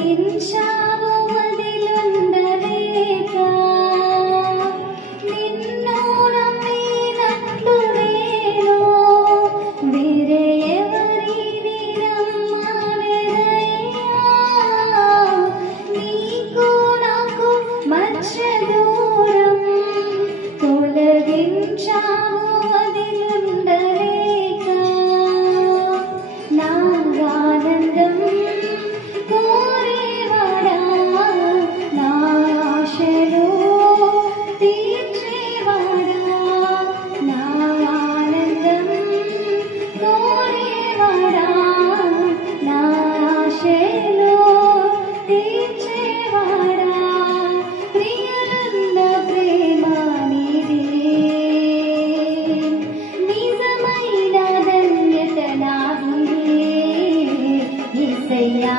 తొలగించావు వదిలుండలేక నిన్ను నమ్మినట్లు నేను వేరే ఎవరిని నమ్మలేదయ్యా. నీకు నాకు మధ్య దూరం తొలగించావు వదిలుండలేక నా ఆనందం కోరేవాడా నా ఆశలు తీర్చేవాడా నా ఆనందం కోరేవాడా నా ఆశలు తీర్చేవాడా ప్రియనంద ప్రేమ నీది నిజమైన ధన్యత నాది యేసయ్యా.